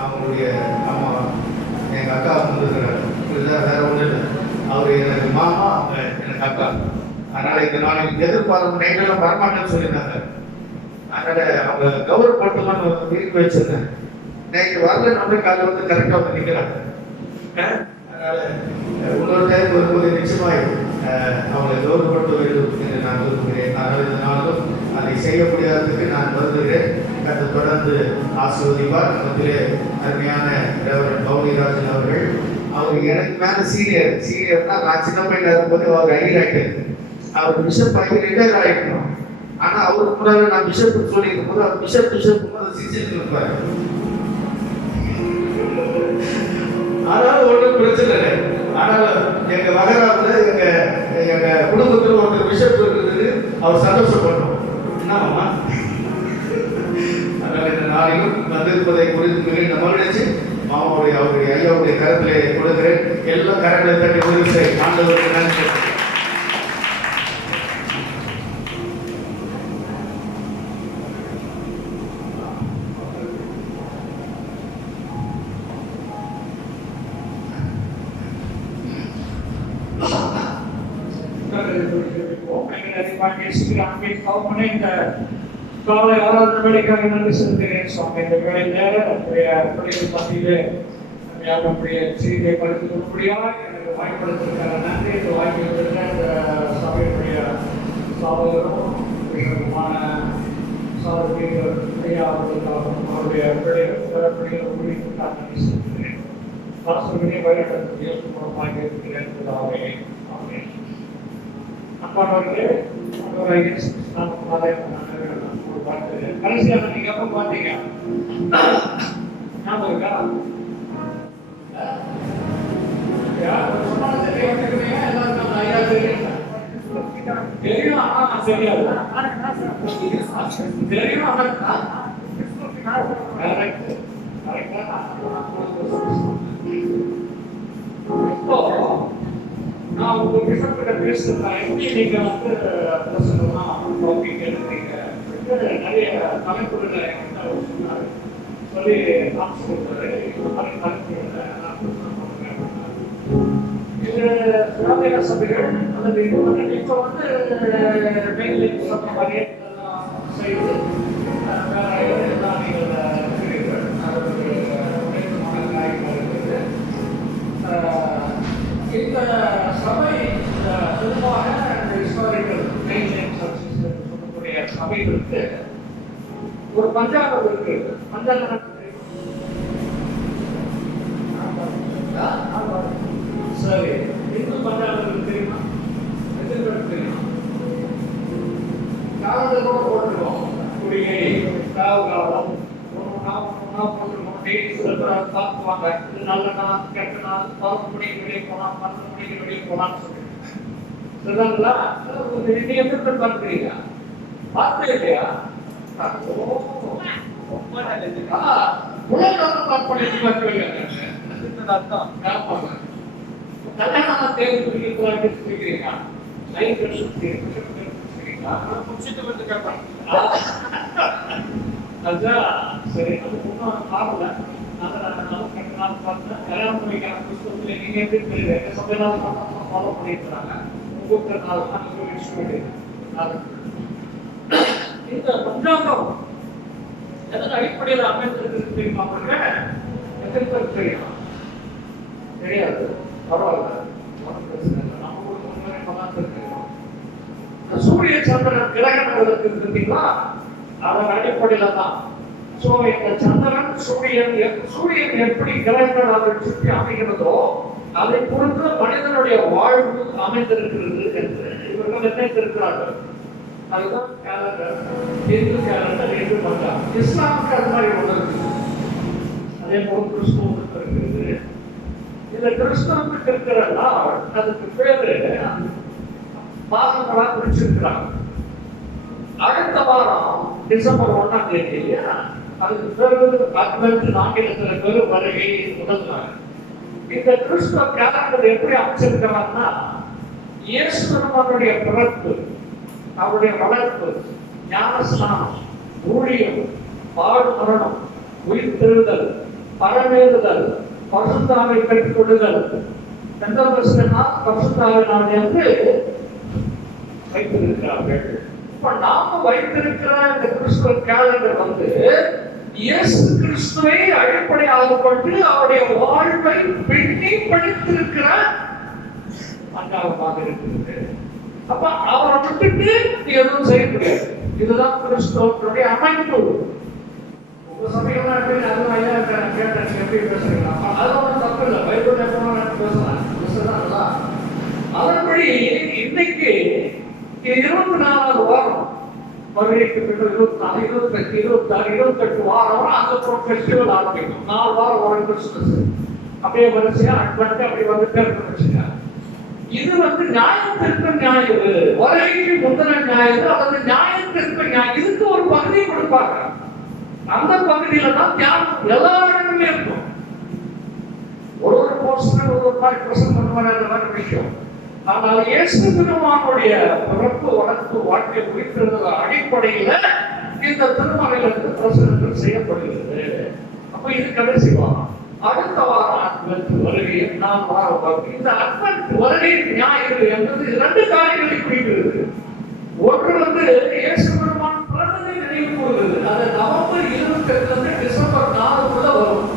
அவங்களுடைய அம்மா எங்கள் அக்கா வந்துருக்கிறார். இதுதான் வேற ஒன்றும் இல்லை. அவர் எனக்கு மாமா, அவங்க எனக்கு அக்கா. அதனால இந்த நாளைக்கு எதிர்பார்ப்பு நைட்டெல்லாம் வரமாட்டேன்னு சொல்லியிருந்தாங்க. அதனால அவங்க கௌரவ பட்டுமான்னு விரும்பி வச்சிருந்தேன். நைட்டு வரல நம்ம காலையில் வந்து கரெக்டாக வந்து நிற்கிறாங்க. அதனால இன்னொரு டைம் வரும்போது நிச்சயமாய் அவங்களை கௌரவப்பட்டு வேண்டும் என்று நான் விரும்புகிறேன். அதனால் இந்த நாளும் அதை செய்ய முடியாததுக்கு நான் வருகிறேன். அதை தொடர்ந்து ஆசீர்வதிப்பார். மத்தியிலே அருமையான ரெவரண்ட் பவுனிராஜன் அவர்கள். அவர் எனக்கு மேலே சீனியர்னா நான் சின்ன பையனாக இருக்கும்போது அவர் ஐராயிட்டு அவர் பிஷப் ஆகி ரிட்டையர் ஆகிட்டோம். ஆனால் அவருக்கு முன்னாடி நான் பிஷப் சொல்லியிருக்கும் போது அவர் பிஷப் போது சிரிச்சுட்டு இருப்பார். ஆனாலும் ஒன்றும் பிரச்சனை இல்லை. ஆனால் எங்கள் வகராவில் எங்கள் குடும்பத்தில் ஒருத்தர் பிஷப் இருக்கிறது அவர் சந்தோஷப்பட்டோம். என்னம்மா அதனால் இந்த நாளையும் வந்திருப்பதை குறித்து நம்ம நினைச்சு மாமாவுடைய அவருடைய ஐயாவுடைய கரத்திலே கொடுக்கிறேன். எல்லாம் கரங்களை தட்டி உதவி ஆண்டவருக்கு நன்றி. காலை ஆராதனை வேலைக்காக நன்றி செலுத்துகிறேன் சுவாமி. இந்த வேலை நேரம் நம்முடைய பிள்ளைகள் மத்தியிலே நம்முடைய செய்தியை பகிர்ந்து கொள்ளும்படியாக எனக்கு வாய்ப்படுத்திருக்காங்க. நன்றி. இந்த வாய்ப்பு இந்த சபையினுடைய சகோதரரும் ஐயா அவர்களுக்காகவும் அவருடைய பிள்ளைகள் குறித்து நான் நன்றி செலுத்துகிறேன். பாஸ்டர்களை வழிநடத்தக்கூடிய மூலமாக இருக்கிறேன். அப்பானவர்களே, கடைசியாக நீங்க எப்ப பார்த்தீங்க? ஞாபகம் இருக்கா? தெரியும், ஆனா தெரியாது. தெரியும், இப்போ நான் உங்க கிட்ட பேசுறேன். எப்படி நீங்க வந்து டாபிக் எடுத்தீங்க? நிறைய தலைப்புகளை சொல்லி காமிச்சு கொடுத்தாரு. இது சுகாதார சபைகள் அல்லது இப்போ வந்து மெயின்லைன் சொன்ன மாதிரியே செய்து வேற எல்லாம் நீங்கள் இருக்கிறீர்கள். இந்த சபை பொதுவாக ஹிஸ்டாரிக்கல் மெயின்லைன் சர்வீஸ் சொல்லக்கூடிய சபைகளுக்கு ஒரு பஞ்சாங்கம் இருக்கு. பஞ்சாங்கம் சரி, இந்து பஞ்சாங்கம் தெரியுமா? தெரியுமா? காலத்தை கூட போட்டுருவோம். குடிகை காவு காலம் போட்டுருவோம். பார்த்துவாங்க. இது நல்ல நாள், கெட்ட நாள், 11 மணிக்கு வெளியே போலாம், 12 மணிக்கு வெளியே போலாம்னு சொல்லுங்களா? நீங்க எப்படி பார்த்துக்கிறீங்க? பார்த்து இல்லையா? கல்யாணம் தேர்வு பிடிக்கிறீங்க. முடிச்சுட்டு வந்து கேட்பாங்க. அதுதான் சரி. அது ஒன்றும் ஆகல. கல்யாணம் பண்ணிக்கான புத்தகத்துல நீங்க எப்படி தெரியுது? எந்த சபையினாலும் ஃபாலோ பண்ணிருக்கிறாங்க. ஒவ்வொரு நாள் இந்த பஞ்சாங்கம் எதன் அடிப்படையில் அமைந்திருக்கு தெரியுமா? எத்தனை பேருக்கு தெரியும்? தெரியாது. பரவாயில்ல, சூரிய சந்திரன் கிரகணங்கள் இருக்குங்களா? அதன் அடிப்படையில தான். சோ இந்த சந்திரன் சூரியன் எப்படி கிரகங்கள் சுற்றி அமைகிறதோ அதை பொறுத்து மனிதனுடைய வாழ்வு அமைந்திருக்கிறது என்று இவர்கள் நினைத்திருக்கிறார்கள். அதுதான் கேலண்டர். இந்து கேலண்டர், இந்து பஞ்சாங்கம். இஸ்லாமுக்கு அது மாதிரி ஒன்று இருக்கு. அதே போல கிறிஸ்துவுக்கு இருக்குது. இந்த கிறிஸ்தவத்துக்கு இருக்கிற நாள் அதுக்கு பேரு மாதங்களா பிடிச்சிருக்கிறாங்க. அடுத்த வாரம் டிசம்பர் 1ஆம் தேதி இல்லையா? அதுக்கு பேரு அட்வென்ட், ஆங்கிலத்துல பேரு வருகை முதல் நாள். இந்த கிறிஸ்தவ கேலண்டர் எப்படி அமைச்சிருக்கிறாங்கன்னா, இயேசு பெருமானுடைய பிறப்பு, அவருடைய வளர்ப்பு, ஞானஸ்நானம், ஊழியம், பாடு மரணம், உயிர்த்தெழுதல், பரமேறுதல், பரிசுத்தாவை பெற்றுக் கொள்ளுதல், பரிசுத்தாவினாலே என்று வைத்திருக்கிறார்கள். இப்ப நாம வைத்திருக்கிற இந்த கிறிஸ்துவ கேலண்டர் வந்து இயேசு கிறிஸ்துவை அடிப்படையாக கொண்டு அவருடைய வாழ்வை பின்னி படித்திருக்கிற அங்காரமாக இருக்கிறது. அப்ப அவரை விட்டுட்டு எதுவும் செய்ய முடியாது. இதுதான் கிறிஸ்துவனுடைய அமைப்பு. உங்க சமயம் அதுவும் ஐயா கேட்டேன், எப்படி பேசுறீங்களா? அதெல்லாம் தப்பு இல்லை, பைபிள் பேசலாம். அதன்படி இன்னைக்கு 24வது வாரம், மறுபடியும் 24, 25, 26, 28 வாரம் அந்த ஃபெஸ்டிவல் ஆரம்பிக்கும். 4 வாரம் வரும் கிறிஸ்துமஸ். அப்படியே வரிசையா அட்வான்ஸ் அப்படி வந்துட்டே இருக்குன்னு. இது வந்து நியாயத்திற்கு ஞாயிறு, வருகைக்கு முந்தின ஞாயிறு அல்லது நியாயத்திற்கு ஞாயிறு, இதுக்கு ஒரு பகுதியை கொடுப்பாங்க. அந்த பகுதியில தான் தியானம் எல்லா இடங்களுமே இருக்கும். ஒரு போஸ்டர் ஒரு மாதிரி பிரசன்ட் பண்ணுவாங்க விஷயம். ஆனால் இயேசு பெருமானுடைய பிறப்பு, வளர்ப்பு, வாழ்க்கை குறிப்பிடுற அடிப்படையில இந்த திருமலையிலிருந்து பிரசனங்கள் செய்யப்படுகிறது. அப்ப இது கடைசி வாரம். அடுத்த வாரம் அட்வென்ட் வருகை, 4 வாரம். இந்த அட்வென்ட் வருகை ஞாயிறு என்பது 2 காரியங்களை குறிக்கிறது. ஒன்று வந்து இயேசு பெருமான் பிறந்ததை நினைவு கூறுகிறது. அது நவம்பர் 28 டிசம்பர் 4 வரும்.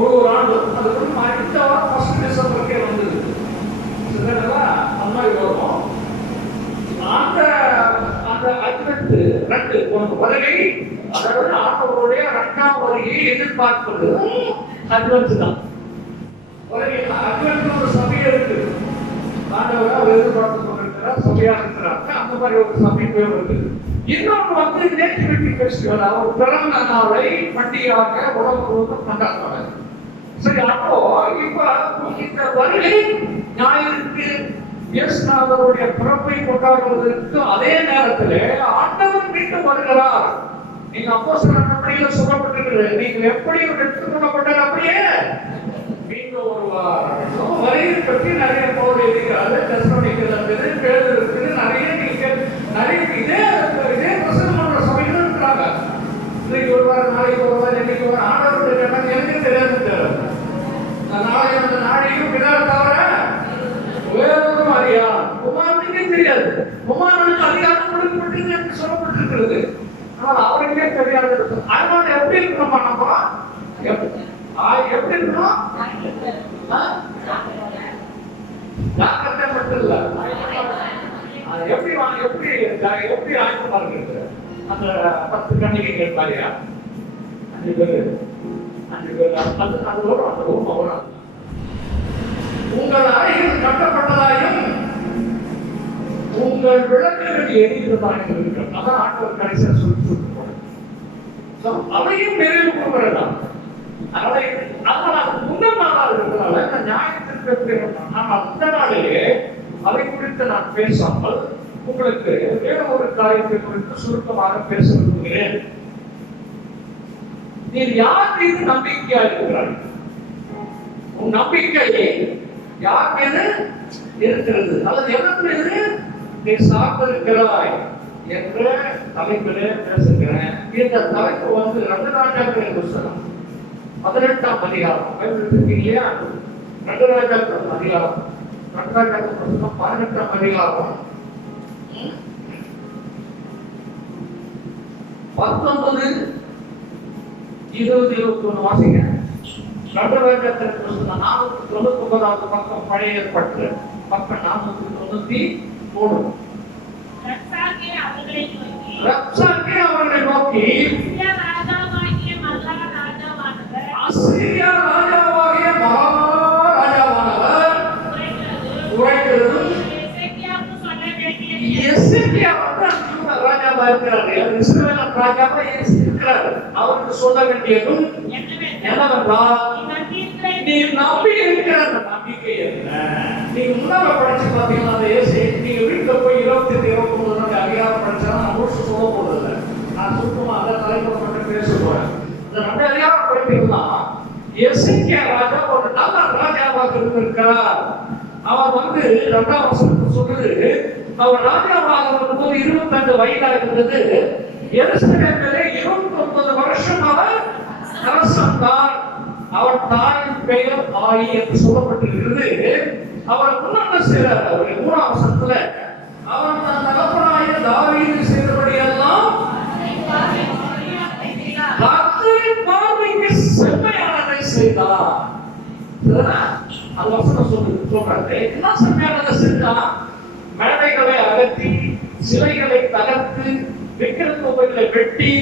ஒரு ஆண்டு அது அடுத்த வாரம் 1 டிசம்பருக்கே வந்தது. அந்த மாதிரி வரும். அந்த அட்வென்ட் 2 வருகை, அதாவது ஆண்டவருடைய 2ஆம் வருகையை எதிர்பார்ப்பது அட்வென்ட் தான். அட்வென்ட் ஒரு சபையா இருக்கு. ஆண்டவர் அவர் எதிர்பார்த்து கொண்டிருக்கிறார், சபையா இருக்கிறாங்க. அந்த மாதிரி ஒரு சபையும் இருக்கு. இன்னொன்று வந்து நேட்டிவிட்டி ஃபெஸ்டிவல், அவர் பிறந்த நாளை பண்டிகையாக உலகம் முழுவதும் கொண்டாடுறாங்க. சரி, அப்போ இப்ப இந்த வருகை ஞாயிற்கு இயேசுநாதருடைய பிறப்பை கொண்டாடுவதற்கு அதே நேரத்தில் ஆண்டவர் மீண்டும் வருகிறார். நீங்க அப்போஸ்தலர் நடவடிக்கையில சொல்லப்பட்டிருக்கிறது, நீங்க எப்படி எடுத்துக்கொள்ளப்பட்டார் அப்படியே மீண்டும் வருவார். வருகை பற்றி நிறைய போர் இருக்கிறாரு. தெசலோனிக்கேயர், பேதுரு இருக்குது, நிறைய இதே பிரசங்கம் பண்ற சபைகள் இருக்கிறாங்க. இன்னைக்கு வருவார், நாளைக்கு வருவார், இன்னைக்கு வருவார். ஆண்டவருடைய எனக்கு தெரியாது. நாளையும் பிதாவை தவிர வேறொரு அறியார். குமாரனுக்கே தெரியாது. குமாரனுக்கு அதிகாரம் கொடுக்கப்பட்டது என்று சொல்லப்பட்டிருக்கிறது. ஆனால் அவருக்கே தெரியாது. அதனால எப்படி இருக்கணும் நம்ம? எப்படி இருக்கணும்? ஜாக்கிரதை மட்டும் இல்ல, எப்படி ஆய்வு இருக்கு. அந்த 10 கன்னிகைகள் மாதிரியா 5 பேர் அது வரும். அந்த ரூம் வரும். உங்கள் அறைகள் கட்டப்பட்டதாயும் உங்கள் விளக்குகள் எரிகிறதாயும் இருக்கிறது. அதான் ஆண்டவர் கடைசியா சொல்லி அதையும் நிறைவு கொள்கிறதா. அதனால முன்னம் நாளாக இருக்கிறதால இந்த ஞாயிற்றுக்கு நாம் அந்த நாளிலே அதை குறித்து நான் பேசாமல் உங்களுக்கு வேற ஒரு காரியத்தை குறித்து சுருக்கமாக பேச விரும்புகிறேன். நீ யார் மீது நம்பிக்கையா இருக்கிறாய்? உன் நம்பிக்கை யார் மீது இருக்கிறது அல்லது எதன் மீது நீ சார்ந்திருக்கிறாய் என்ற தலைப்பிலே பேசுகிறேன். இந்த தலைப்பு வந்து 2 ராஜாக்களின் புத்தகம் 18ஆம் அதிகாரம். இல்லையா? 2 ராஜாக்கள் அதிகாரம், 2 ராஜாக்கள் புத்தகம் 18ஆம் அதிகாரம் 19, 20, 21 வாசிங்க. 2 ராஜாக்களின் புத்தகம் 499வது பக்கம், பழைய ஏற்பாட்டு பக்கம் 493. ரப்சாக்கே அவர்களை நோக்கி அசீரியா ராஜாவாகிய மகாராஜாவானவர் உரைக்கிறதும் எசேக்கியா ராஜாவா இருக்கிறார். இஸ்ரவேல் ராஜாவா இருக்கிறார். அவருக்கு சொல்ல வேண்டியதும் என்னவென்றால், நீ நம்பி இருக்கிற அந்த நம்பிக்கை என்ன? நீங்க முன்னால படிச்சு பாத்தீங்கன்னா அந்த ஏசி நீங்க வீட்டுல போய் 28, 29 அதிகாரம் படிச்சா நான் முடிச்சு சொல்ல போறதில்லை. நான் சுத்தமா அந்த தலைமுறை மட்டும் பேச போறேன். இந்த 2 அதிகாரம் படிப்பீங்கன்னா எசேக்கியா ராஜா ஒரு நல்ல ராஜாவாக இருந்திருக்கிறார். அவர் வந்து 2ஆம் வசனத்தில் சொல்லுது, அவர் ராஜாவாக வரும்போது 22 வயதா இருந்தது. எருசலேமிலே 29 வருஷம் அவர் அரசன் தான். அவன் தாயின் பெயர் ஆயி என்று சொல்லப்பட்டிருக்கிறது. அவர் முன்னாடி செய்கிறார். அவர் 3ஆம் வசனத்துல அவன் தன் தகப்பனாகிய தாவீது செய்தபடியெல்லாம் கர்த்தரின் பார்வைக்கு செம்மையானதை செய்தார். அது வசனம் சொல்றாரு. என்ன செம்மையானதை செஞ்சான்? மேடைகளை அகற்றி, சிலைகளை தகர்த்து, விக்கிரகங்களை வெட்டி,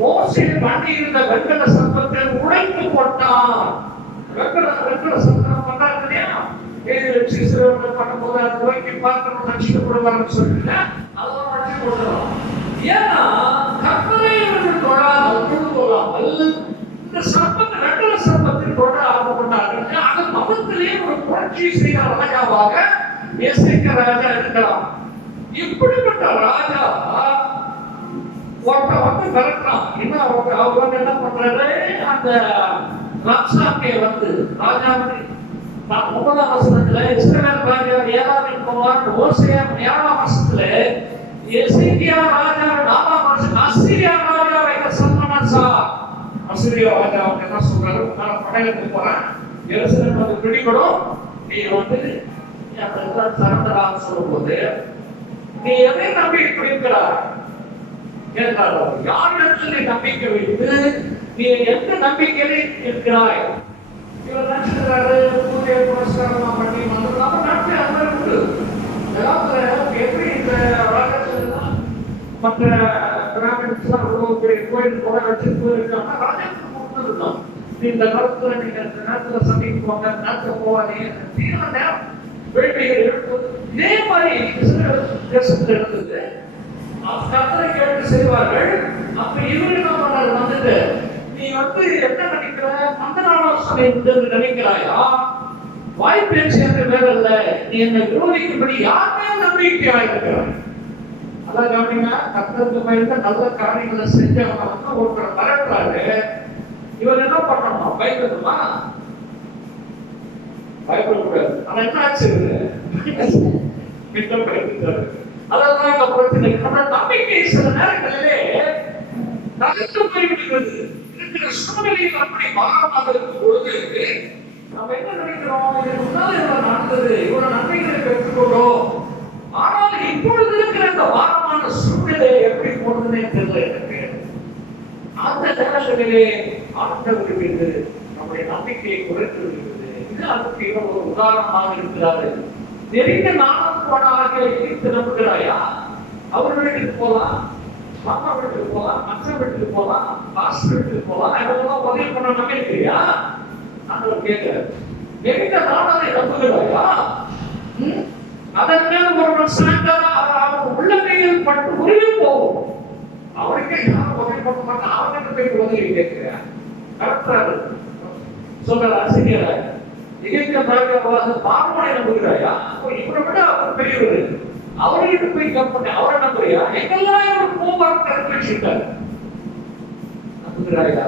மோசே பண்ணியிருந்த வெண்கல சர்ப்பத்தை உடைத்து போட்டான். வெண்கல சர்ப்பம் பண்றாங்க இல்லையா? பண்ணும்போது அதை நோக்கி பார்க்கணும், ரட்சிக்கப்படுவாங்கன்னு சொல்லிட்டு அதெல்லாம் ரட்சி போடுறோம். ஏன்னா கர்த்தரை இவர்கள் தொழாமல் இந்த சர்ப்பத்தை வெண்கல சர்ப்பத்தில் தொட ஆரம்பிட்டார்கள். அது மதத்திலே ஒரு புரட்சி செய்கிற ராஜாவாக எசேக்கியா ராஜா இருக்கலாம். இப்படிப்பட்ட ராஜா வந்து மிரட்டுறான். இன்னும் அவர் வந்து என்ன பண்றாரு? அந்த ராஜாக்கே வந்து ராஜாவுக்கு 9ஆம் வசனத்துல இஸ்ரவேல் ராஜா 7ஆம் போவார். ஓசியா 7ஆம் வசனத்துல எசேக்கியா ராஜா 4ஆம் வருஷம் அசீரியா ராஜாவை சல்மனாசார். அசீரியா ராஜா அவங்க என்ன சொல்றாரு? நான் படையெடுத்து போறேன், எருசலேம் வந்து பிடிபடும், நீ வந்து சரண்டராக சொல்லும் போது நீ எதை நம்பி இப்படி இருக்கிறார் கேட்டார். யாரிடத்தில் நம்பிக்கை வைத்து நீ எந்த நம்பிக்கையில இருக்கிறாய்? இவர் நினைச்சிருக்காரு பூஜை புரஸ்காரம் பண்ணி வந்து நம்ம நாட்டில் அந்த உண்டு. ஏதாவது எப்படி இந்த ராஜாக்கள் மற்ற பிராமணன்ஸ்லாம் அவ்வளவு பெரிய கோயில் போல வச்சிருக்கோம் இருக்காங்க. ராஜாக்கள் கொடுத்துருந்தோம். இந்த காலத்துல நீங்க இந்த நேரத்துல சண்டைக்கு போங்க, நேரத்துல போவாதீங்க, நேரம் வேட்டைகள் எடுப்பது. இதே மாதிரி தேசத்துல இருந்தது. கர்த்தரை கேட்டு செய்வார்கள். அப்ப இவரு என்ன பண்ணாரு? வந்துட்டு நீ வந்து என்ன நினைக்கிற? அந்த நாளாசனை நினைக்கிறாயா? வாய்ப்பேச்சு என்று வேற இல்ல, நீ என்னை விரோதிக்கும்படி யாருமே நம்பிக்கையா இருக்கிறாய். அதான் கவனிங்க, கர்த்தருக்கு பயந்த நல்ல காரியங்களை செஞ்சவங்க வந்து ஒருத்தர் வரக்கூடாது. இவர் என்ன பண்ணணும்? பயப்படணுமா? பயப்படக்கூடாது. ஆனா என்ன ஆச்சு? அதான் இந்த பிரச்சனை. நம்பிக்கை சில நேரங்களிலே நகர்ந்து போய்விடுகிறது. இருக்கிற சூழ்நிலையில் அப்படி மாறாமல் இருக்கும் பொழுது நம்ம என்ன நினைக்கிறோம்? இது முன்னால் இவ்வளவு நடந்தது, இவ்வளவு நன்மைகளை பெற்றுக்கொண்டோம். ஆனால் இப்பொழுது இருக்கிற இந்த வாரமான சூழ்நிலை எப்படி போனதுன்னே தெரியல எனக்கு. அந்த நேரங்களிலே ஆண்டவர் மீது நம்முடைய நம்பிக்கையை குறைத்து விடுகிறது. இது அதுக்கு ஒரு உதாரணமாக இருக்கிறாரு. நெருங்க நாணத்தோடாக இருந்து நம்புகிறாயா? அவர் வீட்டுக்கு போலாம், மாமா வீட்டுக்கு போலாம், அச்சன் வீட்டுக்கு போலாம், பாஸ்டர் வீட்டுக்கு போலாம், இதெல்லாம் உதவி பண்ண நம்பிக்கையா? ஆண்டவர் கேட்கிறார். நெருங்க நாணத்தை நம்புகிறாயா? அதன் மேல் ஒருவன் சாய்ந்தாரா அவன் உள்ளங்கையில் பட்டு உருவி போகும். அவருக்கே யாரும் உதவி பண்ண மாட்டான். அவர்கிட்ட போய் உதவி கேட்கிறார். கரெக்டாரு சொல்ற ஆசிரியர் பார்வனை நம்புகிறாயா? இவரை விட அவர் பெரியவர், அவர்கிட்ட போய் கம்பெனி அவரை நம்புறியா? எங்கெல்லாம் போவார் நம்புகிறாயா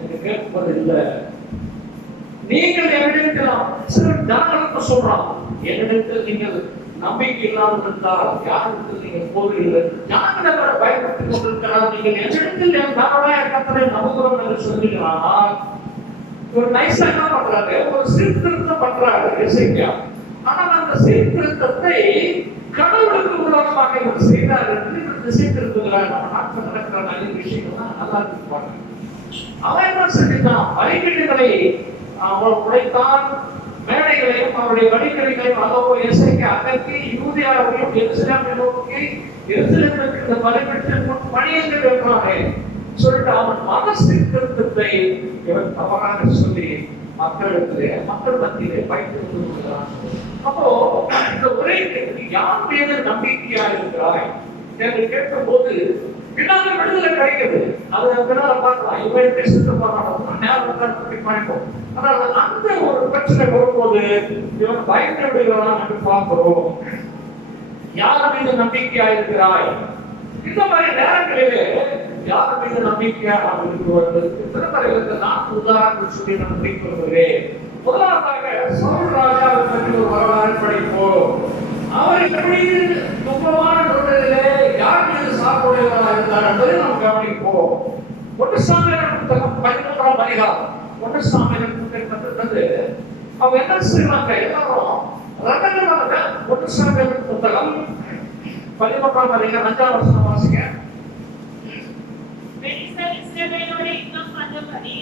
என்று கேட்பது இல்லை. நீங்கள் என்னிடத்தில் சில ஜனங்களுக்கு சொல்றான், என்னிடத்தில் நீங்கள் நம்பிக்கை இல்லாமல் இருந்தால் யாருக்கு நீங்கள் போகிறீர்கள்? ஜனங்களை பயன்படுத்திக் கொண்டிருக்கிறார். நீங்கள் என்னிடத்தில் என் கர்த்தரை நம்புகிறோம் என்று சொல்லுகிறானால் ஒரு நைஸா என்ன பண்றாரு? ஒரு சீர்திருத்தம் பண்றாரு எசேக்கியா. ஆனால் அந்த சீர்திருத்தத்தை கடவுளுக்கு உலகமாக இவர் செய்தார் என்று இந்த சீர்திருத்தங்களாக நம்ம நாட்டில் நடக்கிற நல்ல விஷயங்கள்லாம் நல்லா இருப்பாங்க. அவன் என்ன செஞ்சான்? வழிகேடுகளை அவன் உடைத்தான், மேடைகளையும் அவருடைய வழிகளையும் அளவோ எசேக்கியா அகற்றி யூதேயாவையும் எருசலேமை நோக்கி எருசலேமுக்கு இந்த பலிபீடத்திற்கு பணியுங்கள் என்றானே சொல்லிட்டு அவன் மத சீர்திருத்தத்தை இவன் தவறாக சொல்லி மக்கள் மத்தியிலே பயந்து கொண்டிருக்கிறான். அப்போ இந்த ஒரே யார் மீது நம்பிக்கையா இருக்கிறாய் என்று கேட்கும் போது பின்னால விடுதலை கிடைக்கிறது. அது பின்னால பார்க்கலாம். இவன் பேசிட்டு போறான், நேரம் படிப்போம். ஆனால் அந்த ஒரு பிரச்சனை வரும்போது இவன் பயந்து விடுகிறான் என்று பார்க்கிறோம். யார் மீது நம்பிக்கையா இருக்கிறாய்? இந்த மாதிரி நேரங்களிலே யார் மீது நம்பிக்கையாக இருக்கிறது? திருமறையில் 4 உதாரணங்கள் சொல்லி நான் குறிப்பிடுகிறேன். முதலாவதாக சவுல் ராஜாவை பற்றி ஒரு வரலாறு படிப்போம். அவர் எப்படி துன்பமான யார் மீது சார்புடையவராக இருந்தார் என்பதை நாம் கவனிப்போம். 1 சாமுவேல் புத்தகம் 11ஆம் அதிகாரம் 1 சாமுவேல் புத்தகத்திலிருந்து அவங்க என்ன செய்யறாங்க எல்லாரும் 1 சாமுவேல் புத்தகம் 11ஆம் அதிகாரம் 5ஆம் வசனம் வாசிங்க. இஸ்ரவேலோடு யுத்தம் பண்ணபடி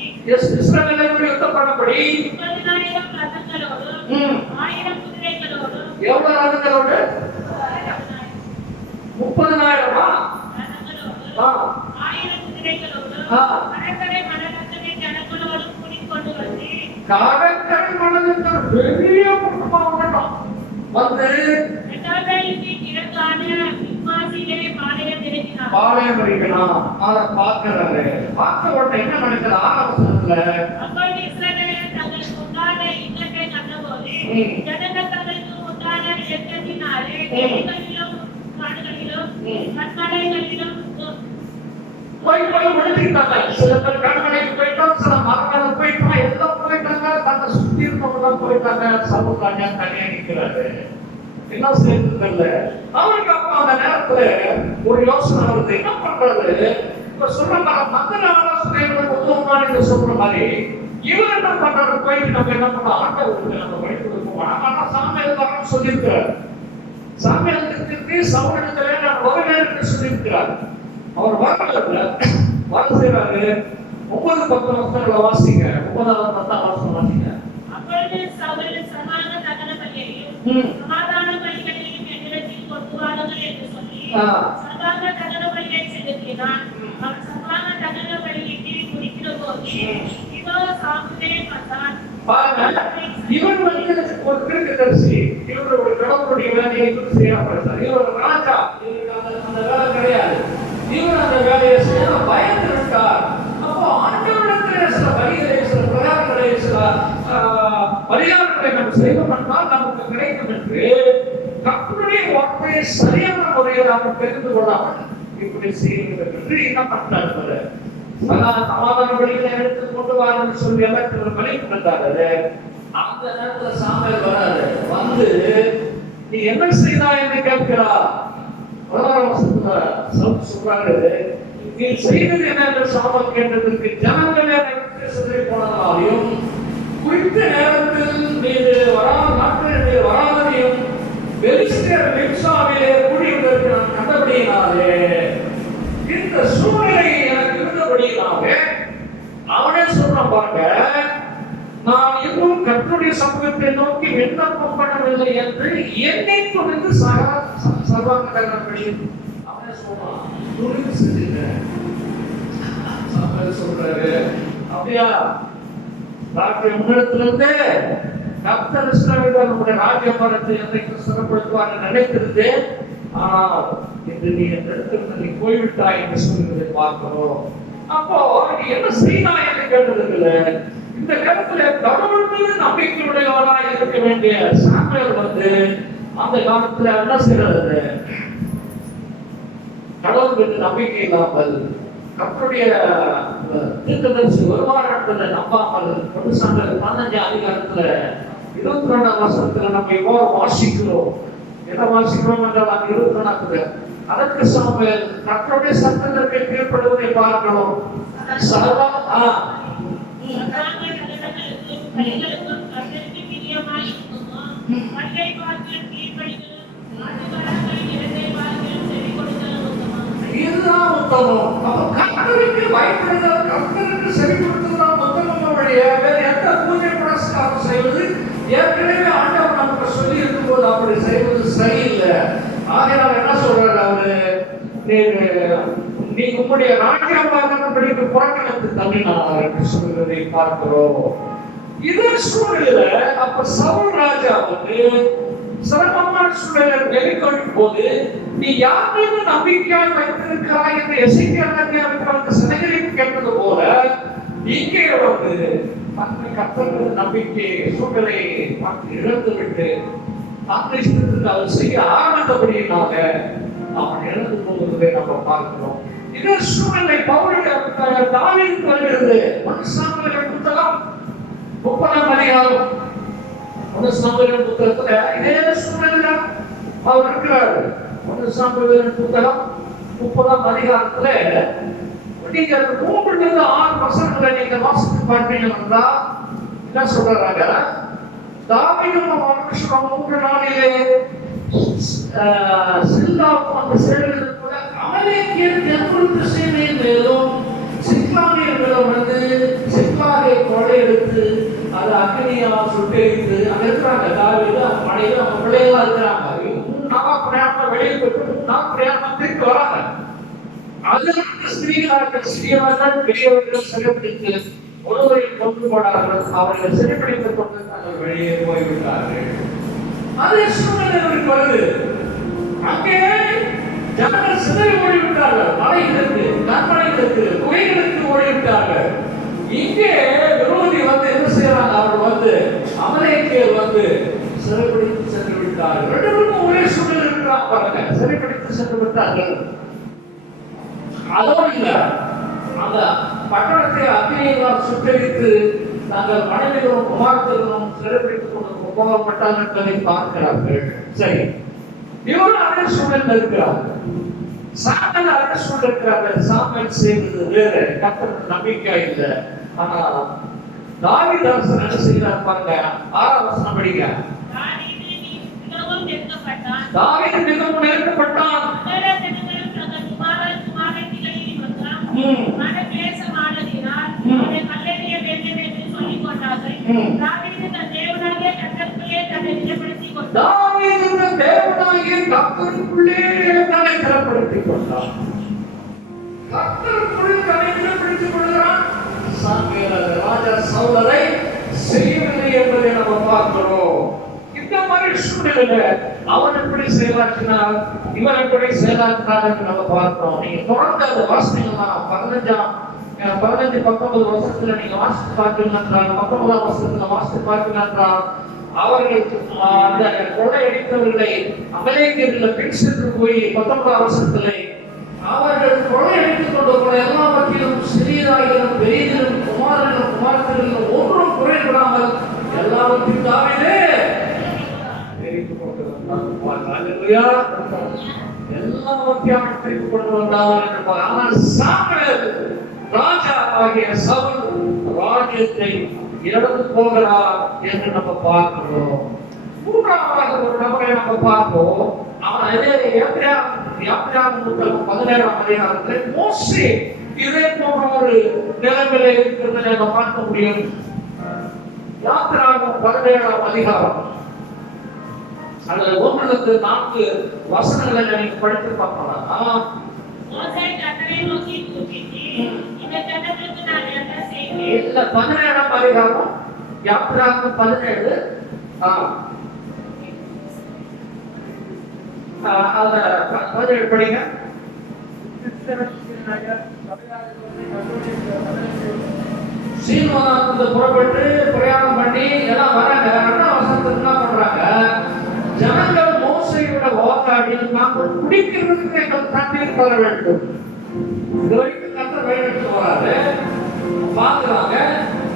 இஸ்ரவேலோடு யுத்தம் பண்ணபடி 30,000 ரதங்களோடும் 1000 குதிரைகளோடும் எவ்வளவு ரதங்களோடு 30,000 1000 குதிரைகளோடும் கடற்கரை மணலத்தனை ஜனங்களோடும் கூட்டிக்கொண்டு வந்து கடற்கரை மணலத்தனை பெரிய கூட்டமாக வந்து ரெண்டாயிரத்தி கிழக்கான மிக்மாசிலே பாளையம் இறங்கினார். பாளையம் இறங்கினார். அதை பார்க்கிறாரு. பார்த்த உடனே என்ன நடக்குது? ஆரம்பத்துல அப்பொழுது இஸ்ரவேலர் தங்களுக்கு உண்டான இக்கட்டை கண்டபோது ஜனங்கள் தங்களுக்கு உண்டான இக்கட்டினாலே ஏரிகளிலும் காடுகளிலும் கண்மலைகளிலும் போய் விழுந்துட்டாங்க. சில பேர் கண்மலைக்கு போயிட்டோம், சில மரங்களுக்கு போயிட்டோம், எல்லாம் போயிட்டாங்க. தன்னை சுத்தி இருந்தவங்க போயிட்டாங்க. சவுக்காஜா தனியா நிற்கிறாரு. என்ன செய்யறதில்ல. அவருக்கு அப்ப அந்த நேரத்துல ஒரு யோசனை வருது. என்ன பண்றது? இப்ப சொல்ற மந்திர ஆலோசனைகளுக்கு உதவுமான்னு சொல்ற மாதிரி இவர் என்ன பண்றாரு? போயிட்டு நம்ம என்ன பண்ண ஆண்டவருக்கு நம்ம வழிக்கு கொடுப்போம். ஆனா சாமியார் வரணும்னு சொல்லியிருக்கிறார். சாமியாருக்கு சவுண்டத்துல நான் வரவேற்று சொல்லியிருக்கிறார். அவர் வரல வாசிக்கிறாரு. 9-10 வசனங்களை வாசிங்க. 9-10 வசனம் வாசிங்க. அப்பொழுது சவுல் சமாதான தகன பலியையும் சமாதான பலிகளையும் என்னிடத்தில் கொண்டு வாருங்கள் என்று சொல்லி சமாதான தகன பலியை செலுத்தினான். அவன் சமாதான தகன பலியிட்டு முடிக்கிற போது இதோ சாமுவேல் வந்தான். இவன் வந்து ஒரு தீர்க்கதரிசி. இவர் ஒரு கடவுளுடைய வேலையை செய்யப்படுறார். இவர் ராஜா. இவருக்கு அந்த வேலை கிடையாது. இவர் அந்த வேலையை செய்ய பயந்திருக்கார். அப்போ ஆண்டவரிடத்திலே சில வழிகளை, சில பிரகாரங்களை, சில பரிகாரங்களை நம்ம செய்வதனால் நமக்கு கிடைக்கும் என்று கர்த்தருடைய வார்த்தையை சரியான முறையில் நாம் தெரிந்து கொள்ளாமல் இப்படி செய்கிறது என்று என்ன பண்றாரு? சமாதான வழிகளை எடுத்து கொண்டு வாருன்னு சொல்லி எல்லாம் வழி கொடுத்தாரு. அந்த நேரத்துல சாமியார் வராரு. வந்து நீ என்ன செய்தாய் என்று கேட்கிறார். சொல்றாரு, நீ செய்தது என்ன என்று சாபம் கேட்டதற்கு ஜனங்களே சிதறி போனதாலையும் குறித்த நேரத்தில் நீது நாட்டில் வராததையும் பெலிஸ்தர் மிக்சாவிலே கூடியதற்கு நான் கண்டபடியினாலே இந்த சூழ்நிலை எனக்கு இருந்தபடியினாலே அவனே சொல்றான் பாருங்க, நான் இன்னும் கர்த்தருடைய சமூகத்தை நோக்கி விண்ணப்பம் பண்ணவில்லை என்று என்னை குறித்து சர்வாங்கபடி அவனே சொல்றான். துணிவு செஞ்சுட்டேன் சொல்றாரு. அப்படியா? ராஜ்யம் முன்னெடுத்திலிருந்து கர்த்தர் இஸ்ரவேலர் நம்முடைய ராஜ்யபாரத்தை என்னைக்கு சிறப்படுத்துவார் நினைத்திருந்தேன். ஆனால் இன்று நீ என் இடத்திலிருந்து நீ போய்விட்டாய் என்று சொல்லுவதை பார்க்கிறோம். அப்போ நீ என்ன செய்தாய் என்று கேட்டதில்ல. இந்த நேரத்துல கடவுள் மீது நம்பிக்கையுடையவராய் இருக்க வேண்டிய சாமுவேல் வந்து அந்த காலத்துல என்ன செய்யறது? கடவுள் மீது நம்பிக்கை இல்லாமல் கர்த்தருடைய தீர்க்கதரிசி வருமானத்துல நம்பாமல் 1 சாமுவேல் 15 அதிகாரத்துல 22ஆம் வசனத்துல நம்ம எவ்வாறு வாசிக்கிறோம், என்ன வாசிக்கிறோம் என்றால் 22 அதற்கு சாமுவேல் கர்த்தருடைய சத்தத்திற்கு கீழ்ப்படுவதை பார்க்கிறோம். சர்வா இதுதான் உத்தமம். கர்த்தருக்கு பயப்படுதல், கர்த்தருக்கு செவி கொடுத்ததுதான் உத்தமம் வழிய வேற எந்த பூஜை புரஸ்காரம் செய்வது ஏற்கனவே ஆண்டவர் நமக்கு சொல்லி இருக்கும் போது அப்படி செய்வது சரியில்லை. ஆகையால் என்ன சொல்றாரு அவரு? நீ உங்களுடைய ராஜ்யபாரப்படி புறக்கணித்து தள்ளினார் என்று சொல்கிறதை பார்க்கிறோம். இதன் சூழலில் அப்ப சவுல் ராஜா வந்து சிரமமான சூழலில் வெளிக்கொள்ளும் போது நீ யார் மீது நம்பிக்கையாய் வைத்திருக்கிறாய் என்று எசேக்கியேல் சிநேகிதருக்கு கேட்டது போல இங்கே வந்து தன்னை கர்த்தர் நம்பிக்கை சூழலை இழந்துவிட்டு தன்னை அவர் செய்ய ஆரம்பித்தபடியினாக அவன் இழந்து போவதை நம்ம பார்க்கிறோம். இதன் சூழலை பவுலுடைய தாவீதுக்கு வருகிறது. 1 சாமுவேல் புத்தகம் 30ஆம் அதிகாரம் 1 சாமுவேல் புத்தகத்துல இதே சூழல்ல அவர் இருக்கிறார். 1 சாமுவேல் புத்தகம் 30ஆம் அதிகாரத்துல நீங்க 3-6 வசனங்களை நீங்க வாசித்து பார்த்தீங்கன்னா என்ன சொல்றாங்க? தாவீதும் மனுஷனும் 3 நாளிலே சில்லாவும் அந்த சேனையில் கூட அமலேக்கியர் தென்புறத்து சேனையின் மேலும் சிக்லாகின் மேலும் வந்து சிக்லாகை கொள்ளையடித்து அதை அக்னியால் சுட்டெரித்து அங்க இருக்கிறாங்க. தாவீது அந்த மலையில அவங்க பிள்ளைகளா இருக்கிறாங்க. 3 நாளா பிரயாணம் வெளியே போயிட்டு 3 நாள் பிரயாணம் திருப்பி வராங்க. அதற்கு ஸ்திரீகள் பெரியவர்கள் சிறைப்பிடித்து ஒருவரை கொண்டு போனார்கள். அவர்கள் சிறைப்பிடித்துக் கொண்டு தாங்கள் வெளியே போய்விட்டார்கள். அதே சூழ்நிலை அவருக்கு வருது. அங்கே ஜனங்கள் சிதறி ஓடிவிட்டார்கள். மலைகளுக்கு, கண்மலைகளுக்கு, குகைகளுக்கு ஓடிவிட்டார்கள். இங்கே விரோதி வந்து என்ன செய்யறாங்க? அவர் வந்து அமலேக்கியர் வந்து சிறைப்பிடித்து சென்று விட்டார்கள். 2 பேருக்கும் ஒரே சூழ்நிலை இருக்கிறாங்க பாருங்க. சிறைப்பிடித்து சென்று விட்டார்கள். அதோடு இல்ல, அந்த பட்டணத்தை அக்னியினால் சுட்டெரித்து தாங்கள் மனைவிகளும் குமாரர்களும் சிறைப்பிடித்துக் கொண்டு போகப்பட்டார்கள் என்பதை பார்க்கிறார்கள். சரி, இவரும் அதே சூழல் இருக்கிறார்கள். சாமுவேல் அதே சூழல் இருக்கிறார்கள். சாமுவேல் செய்வது வேற, கர்த்தருக்கு நம்பிக்கை இல்லை. ஆனா தாவீது அரசன் என்ன செய்கிறார் பாருங்க. 6ஆம் வசனம் படிங்க. தாவீது மிகவும் நெருக்கப்பட்டான். தாவீது தேவனாகிய கர்த்தருக்குள்ளே தன்னை திறப்படுத்திக் கொண்டான். கர்த்தருக்குள் தன்னை திறப்படுத்திக் கொள்கிறான். சாமுவேல் ராஜா சவுலை செய்யவில்லை என்பதை நம்ம பார்க்கிறோம். இந்த மாதிரி சூழ்நிலையில அவன் எப்படி செயலாற்றினார், இவன் எப்படி செயலாற்றினார் என்று நம்ம பார்க்கிறோம். நீங்க தொடர்ந்து அதை வாசித்தீங்கன்னா 15-19 வருஷத்துல நீங்க வாசித்து பார்த்தீங்கன்னா 19ஆம் வருஷத்துல வாசித்து பார்த்தீங்கன்னா அவர்களுக்கு அந்த கொள்ளையடித்தவர்களை அமலேக்கியர்களை பின் சென்று போய் 19ஆம் வருஷத்துல அவர்கள் கொள்ளையடித்துக் கொண்டு போன எல்லாவற்றிலும் சிறியதாகிலும் பெரியதிலும் குமாரனும் குமாரத்திலும் ஒன்றும் குறைவிடாமல் எல்லாவற்றையும் தாவீதே தெரிந்து கொண்டு வந்தான். எல்லாவற்றையும் தெரிந்து கொண்டு வந்தான் என்று. ஆனால் சாமுவேல் ராஜா ஆகிய சவுல் ராஜ்யத்தை இழந்து போகிறார் என்று நம்ம பார்க்கிறோம். 3ஆவதாக ஒரு நபரை நம்ம பார்ப்போம். அவன் யாத்திராகமம் புத்தகம் 17ஆம் அதிகாரத்தில் மோசே இதே போன்ற ஒரு நிலைமையில இருக்கிறதை நம்ம பார்க்க முடியும். யாத்திராகமம் 17ஆம் அதிகாரம் அதுல 1-4 வசனங்களை நீங்க படித்து பார்க்கலாம். இல்ல 17ஆம் அதிகாரம் யாத்திராகமம் 17 படிங்க. சீன்வானத்திலிருந்து புறப்பட்டு பிரயாணம் பண்ணி எல்லாம் வராங்க. 2ஆம் வசனத்துக்கு என்ன பண்றாங்க? ஜனங்கள் மோசையோட வாதாடி நாங்கள் குடிக்கிறதுக்கு எங்கள் தண்ணீர் தர வேண்டும். இது வரைக்கும் கர்த்தர் வழிநடத்தி வராரு. பாக்குறாங்க,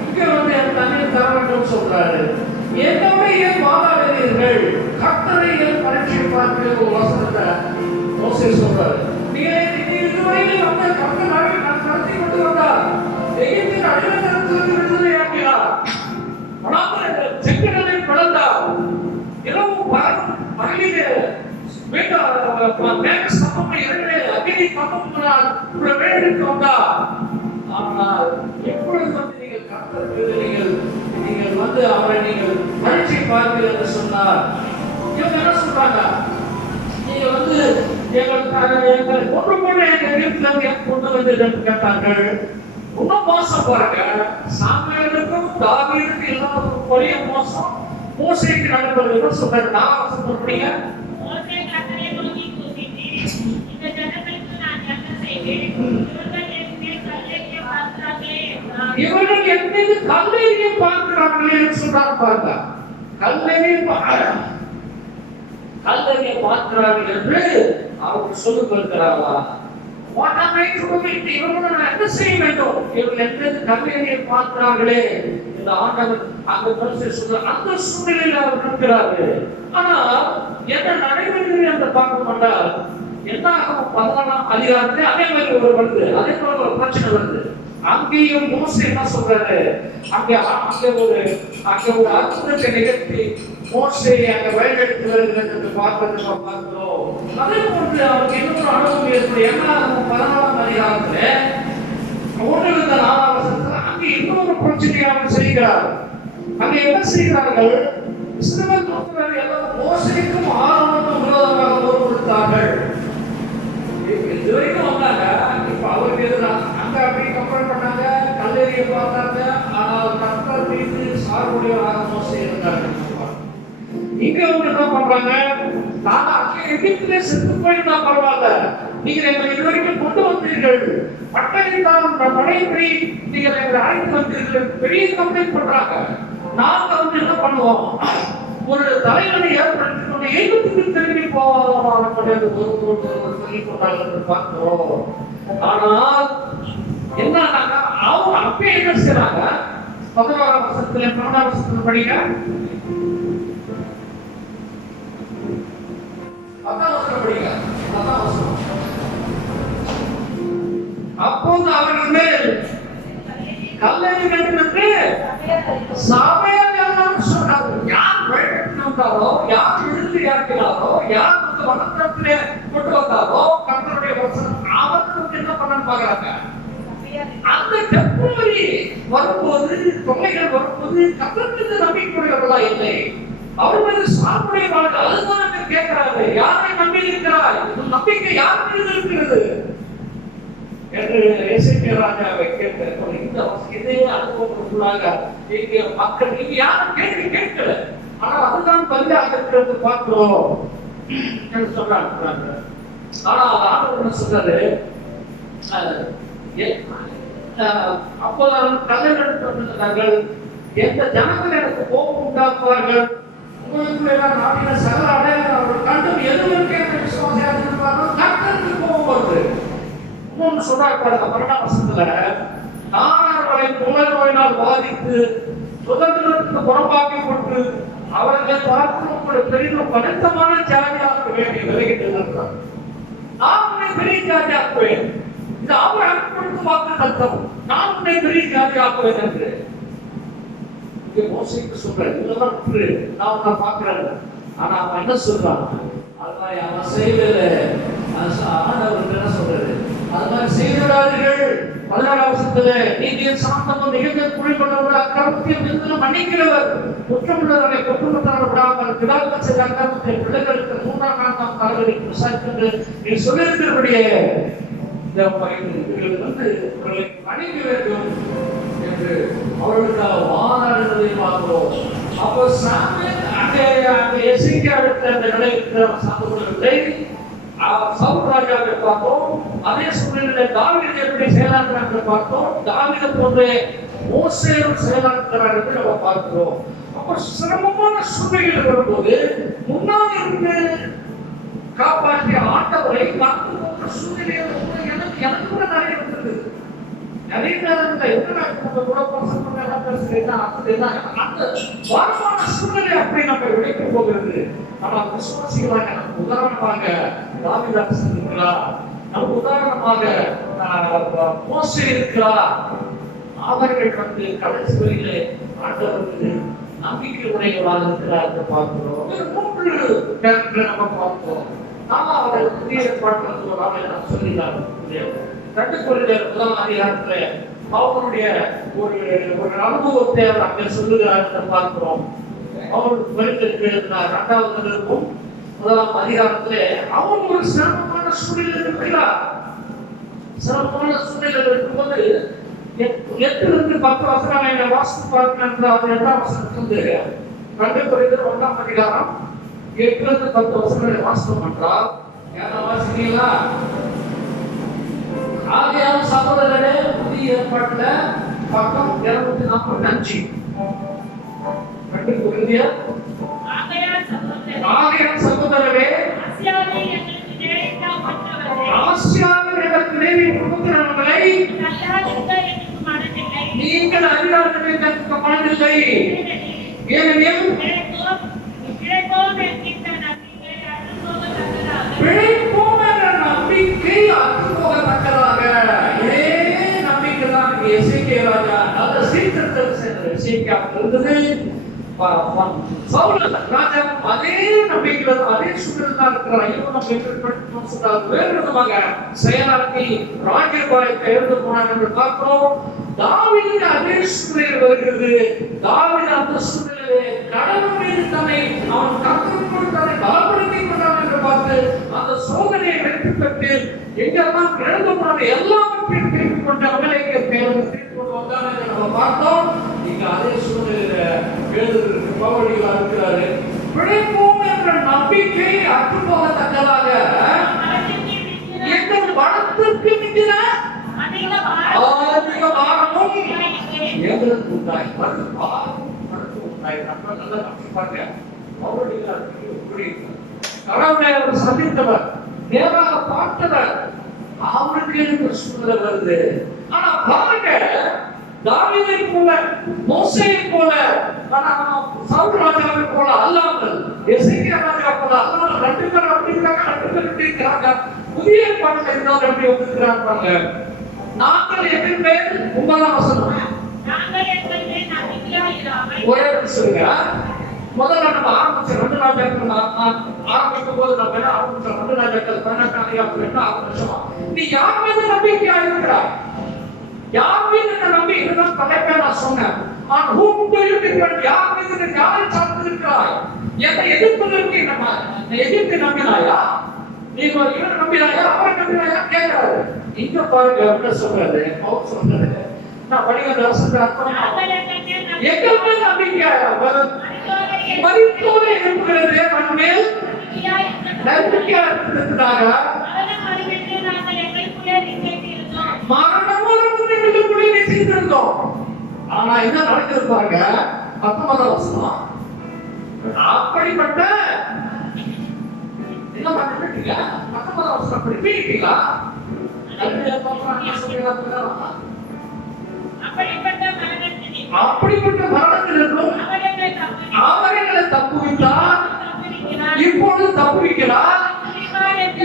இங்க வந்து என் தண்ணீர் தர வேண்டும் சொல்றாரு. என்னோட ஏன் வாதாடுகிறீர்கள்? கர்த்தரை ஏன் பரீட்சை பார்க்கிற ஒரு வசனத்தை மோசே சொல்றாரு. நீங்க இதுவரையில் வந்து கர்த்தர் நடத்தி கொண்டு வந்தார். எகிப்தின் அடிமைத்தனத்திலிருந்து விடுதலை ஆக்கினார். செங்கடலை பிளந்தார். இரவு பகலிலே மேக ஸ்தம்பம் இரவிலே அக்னி ஸ்தம்பத்தினால் உங்களை வேண்டிட்டு வந்தார். ஆனால் எப்பொழுது வந்து நீங்கள் கர்த்தருக்கு நீங்கள் வந்து அவரை நீங்கள் பரீட்சை பார்ப்பீர்கள் என்று சொன்னார். இவங்க என்ன சொல்றாங்க? நீங்க வந்து எங்கள் ஒன்று போல எங்க வீட்டுல கொண்டு வந்து கேட்டார்கள். இன்னும் மோசம் பாருங்க. சாமுவேலுக்கும் தாவீதுக்கும் இல்லாத பெரிய மோசம் மோசேக்கு நடக்கிறது. என்ன சொல்றாரு? 4 வசனம் படிங்க. இவர்கள் என் மீது கல்லெறியை பார்க்கிறார்களே என்று சொல்றாரு பாருங்க. கல்லெறியை பார்க்கிறார்கள் என்று அவர்கள் சொல்லிக் கொள்கிறார்களா? இவர்கள் என்ன செய்ய வேண்டும்? இவர்கள் என் மீது கல்லெறியை பார்க்கிறார்களே இந்த ஆண்டவர் அந்த சொல்ற அந்த சூழ்நிலையில் அவர் இருக்கிறார்கள். ஆனா என்ன நடைபெறுகிறது என்று பார்க்க மாட்டார். என்ன ஆகும்? 14ஆம் அதிகாரத்திலே அதே மாதிரி ஒரு வருது, அதே போல ஒரு பிரச்சனை வருது. அங்கேயும் மோசே என்ன சொல்றாரு? அங்க ஒரு அற்புதத்தை நிகழ்த்தி மோசே அங்க வழிநடத்தி வருகிறது பார்க்கிறோம். அதே போன்று அவருக்கு இன்னொரு அனுபவம் ஏற்படும். என்ன ஆகும்? 14ஆம் அதிகாரத்துல 3-4 வருஷத்துல அங்க இன்னொரு பிரச்சனையை அவர் செய்கிறார். அங்க என்ன செய்கிறார்கள்? இஸ்ரவேல் மக்கள் எல்லாம் மோசேக்கும் ஆரோனுக்கும் விரோதமாக போர் கொடுத்தார்கள். இதுவரைக்கும் வந்தாங்க, இப்ப அவருக்கு எதிராக அங்க அப்படி கம்பேர் பண்ணாங்க, கல்லெறிய பார்த்தாங்க. ஆனால் கர்த்தர் மீது சார்புடையவராக மோசே இருந்தார்கள். இங்க அவங்க என்ன பண்றாங்க? நாங்க அங்கே எகிப்திலே செத்து போயிருந்தா பரவாயில்ல, நீங்க எங்களை இதுவரைக்கும் கொண்டு வந்தீர்கள், பட்டயத்தால் படையப்படி நீங்கள் எங்களை அழைத்து வந்தீர்கள், பெரிய கம்ப்ளைண்ட் பண்றாங்க. நாங்க வந்து என்ன பண்ணுவோம்? ஒரு தலைவனை ஏற்படுத்தி கொண்டு எகிப்துக்கு திரும்பி போவாங்க சொல்லி கொண்டாங்க பார்க்கிறோம். ஆனால் என்னன்னாங்க, அவங்க அப்ப என்ன செய்யறாங்க? 11ஆம் வருஷத்துல 12ஆம் வருஷத்துல படிங்க, 10ஆம் வருஷத்துல படிங்க, 10ஆம் வருஷம். அப்போது அவர்கள் மேல் கல்லெறி வேண்டும் என்று சபையார் சொன்னார்கள். யார் வழிநடத்தினாரோ, யார் இழுத்து இறக்கினாரோ, யார் வந்து வனத்திலே கொண்டு வந்தாரோ கர்த்தருடைய வசனம், அவர்களுக்கு என்ன பண்ண பாக்குறாங்க? அந்த டெம்பரரி வரும்போது, தொல்லைகள் வரும்போது கர்த்தருக்கு நம்பிக்கையுடையவர்களா இல்லை, அவர் மீது சார்புடையவர்கள். அதுதான் கேட்கிறாரு, யாரை நம்பி இருக்கிறார்? நம்பிக்கை யார் மீது இருக்கிறது என்று எசேக்கியேல் ராஜாவை கேட்கிறார். இந்த இதே அனுபவத்துக்குள்ளாக இங்க மக்கள் நீங்க யாரும் கேள்வி கேட்கல, ஆனால் அதுதான் பதிலாக இருக்கிறது பார்க்கிறோம் என்று சொல்றாங்க. ஆனா ஆண்டவர் என்ன சொல்றாரு? அப்போது கல்லெடுத்தார்கள், எந்த ஜனங்கள் எனக்கு கோபம் உண்டாக்குவார்கள், உங்களுக்கு எல்லாம் நாட்டின சகல அடையாளம் அவர்கள் கண்டும் எதுவும் கேட்க விசுவாசியாக இருப்பார்கள், கர்த்தருக்கு கோபம் வருது. சொல்றாங்க 12ஆம் வருஷத்துல, அவர்களை உலக நோயினால் பாதித்து சுதந்திரத்துக்கு புறம்பாக்கப்பட்டு அவர்களை பார்த்து உங்களை பெரிதும் பதட்டமான ஜாதியாக்க வேண்டிய விலகிட்டு நான் உன்னை பெரிய ஜாதியாக்குவேன். இந்த அவர் அனுப்பிட்டு வாக்கு தத்தம், நான் உன்னை பெரிய ஜாதியாக்குவேன் என்று இங்கே மோசேக்கு சொல்றேன். இதெல்லாம் நான் உன்னை பார்க்கிறேன். ஆனா அவன் என்ன சொல்றான்? அதுதான் அவன் செய்வதில்லை. ஆண்டவர் என்ன சொல்றது? அது மாதிரி செய்கிறார்கள். 16ஆம் வருஷத்துல நீதியின் சாந்தமும் மிகுந்த குழிப்பட்டவர், அக்கிரமத்தையும் மிகுந்த மன்னிக்கிறவர், குற்றமுள்ளவர்களை குற்றமற்றவர்கள் விடாமல் பிதாக்கள் செய்த அக்கிரமத்தை பிள்ளைகளுக்கு 3ஆம் 4ஆம் காலங்களுக்கு விசாரித்து நீ சொல்லியிருக்கிறபடியே இந்த வந்து இவர்களை மன்னிக்க வேண்டும் என்று அவர்களுக்காக வாதாடுவதை பார்க்கிறோம். அப்போ சாமுவேல் அங்கே எசேக்கியேல் அடுத்த அந்த நிலையில் சாப்பிடவில்லை. சவுல் ராஜாவை பார்த்தோம். அதே சூழ்நிலையில தாவீது எப்படி செயலாற்றுறாங்க பார்த்தோம். தாவீது போன்ற மோசேயும் செயலாற்றுறார் என்று நம்ம பார்க்கிறோம். அப்ப சிரமமான சூழ்நிலையில் வரும்போது முன்னாடி இருந்து காப்பாற்றிய ஆண்டவரை மறந்து போன்ற சூழ்நிலையில் எனக்கு கூட நிறைய இருந்தது. நிறைய நேரத்தில் என்ன கூட அந்த வாழ்வான சூழ்நிலை அப்படி நம்ம விளைக்க போகிறது. நம்ம விசுவாசிகளாக நமக்கு உதாரணமாக தாவீது அரசன் இருக்கிறார், நமக்கு உதாரணமாக மோசே இருக்கிறார். அவர்கள் வந்து கடைசி வரையிலே ஆண்டவருக்கு நம்பிக்கை உடையவர்களாக இருக்கிறார் என்று பார்க்கிறோம். 3 கேரக்டரை நம்ம பார்க்கிறோம். நாம அவர்கள் புதிய ஏற்பாடு நாம் சொல்லினார். 2 கொரிந்தியர் 1ஆம் அதிகாரத்துல அவருடைய ஒரு அனுபவத்தை அவர் அங்கே சொல்லுகிறார் என்று பார்க்கிறோம். அவருக்கு கொரிந்தியருக்கு எழுதினார் 2வது நிருபம் 1ஆம் அதிகாரத்திலே அவர் ஒரு சிரமமான சூழ்நிலையில் இருக்கிறார். சிரமமான சூழ்நிலையில் இருக்கும்போது 8-10 வசனம் வாசித்து பார்க்கணும் என்று அவர் 2ஆம் வசனத்திலிருந்து 2 கொரிந்தியர் 1ஆம் அதிகாரம் 8-10 வசனங்களை வாசித்தோம் என்றால் யாரா வாசிக்கிறீங்களா? ஆகையால் சகோதரரே, புதிய ஏற்பாட்டுல பக்கம் 245 2 கொரிந்தியர். ஆகையால் சகோதரரே, ஆசியாவில் எனக்கு நேரிட்டவர்களை நீங்கள் அறியாதவர்களை எனக்கு மனதில்லை. ஏனெனில் பிழைப்போம் என்ற இருந்தது. சவுல் ராஜா அதே நம்பிக்கையில அதே சூழல் தான் இருக்கிறார். ஐயோ நம்ம எப்படி சொல்றாரு, வேறு விதமாக செயலாக்கி ராஜ்யபாரத்தை எழுந்து போனார் என்று பார்க்கிறோம். தாவீதுக்கு அதே சூழல் வருகிறது. தாவீது அந்த சூழலிலே கடவுள் மீது தன்னை அவன் கர்த்தருக்குள் தன்னை பலப்படுத்திக் கொண்டான் என்று பார்த்து அந்த சோதனையை வெற்றி பெற்று எங்கெல்லாம் இழந்து போன எல்லாவற்றையும் திருப்பிக் கொண்டு அமலேக்கிய பேரவை திருப்பி கொண்டு வந்தான் என்று நம்ம பார்த்தோம். இங்க அதே சூழலில் எழுதுறதுக்கு பவுலடிகளார் இருக்கிறாரு. பிழைப்போம் என்ற நம்பிக்கை அற்றுப்போகத்தக்கதாக எங்கள் பணத்திற்கு மிஞ்சின அதிக பாரமும் எங்களுக்கு உண்டாய். நம்ம நல்லா கஷ்டப்பாங்க. பவுலடிகளார் கடவுளை அவர் சந்தித்தவர், நேராக பார்த்தவர், அவருக்கு இந்த சூழ்நிலை வருது. ஆனா பாருங்க, தாவீதை போல மோசேயை போல சவுல் ராஜாவை போல அல்லாமல் எசேக்கியா ராஜா போல அல்லாமல் ரெண்டு பேர் அப்படி இருக்கிறாங்க. புதிய பாடல் இருந்தால் எப்படி வந்திருக்கிறாங்க. நாங்கள் எத்தனை பேர் 9ஆம் வசனம் ஒரே சொல்லுங்க. முதல்ல நம்ம ஆரம்பிச்ச 2 ராஜாக்கள் ஆரம்பிக்கும் போது நம்ம என்ன ஆரம்பிச்ச 2 ராஜாக்கள் 18ஆம் அதிகாரத்துல ஆரம்பிச்சோம். நீ யார் மீது நம்பிக்கையா இருக்கிறாய்? யார் மீது நம்பி இதுதான் தலைப்பை நான் சொன்னேன். On whom do you depend? யார் மீது யாரை சார்ந்து இருக்கிறாய்? எதை எதிர்ப்பதற்கு நம்ம எதிர்த்து நம்பினாயா? நீ இவரை நம்பினாயா, அவரை நம்பினாயா கேட்கிறாரு. இங்க பாருங்க என்ன சொல்றாரு. அவர் சொல்றாரு, நான் படிக்கிற வசனத்தை எங்கள் மேல் நம்பிக்கையா மரித்தோரை எழுப்புகிறது நம்மேல் நம்பிக்கையா இருக்கிறாங்க. ஆனா என்ன நடக்குது பாருங்க. 19ஆம் வசனம், அப்படிப்பட்ட என்ன பண்ணிட்டீங்க? 19ஆம் வசனம் படிப்பீங்களா? அப்படிப்பட்ட மரணத்திலிருந்தும் அவர்களை தப்புவித்தார், இப்பொழுது தப்புவிக்கிறார்,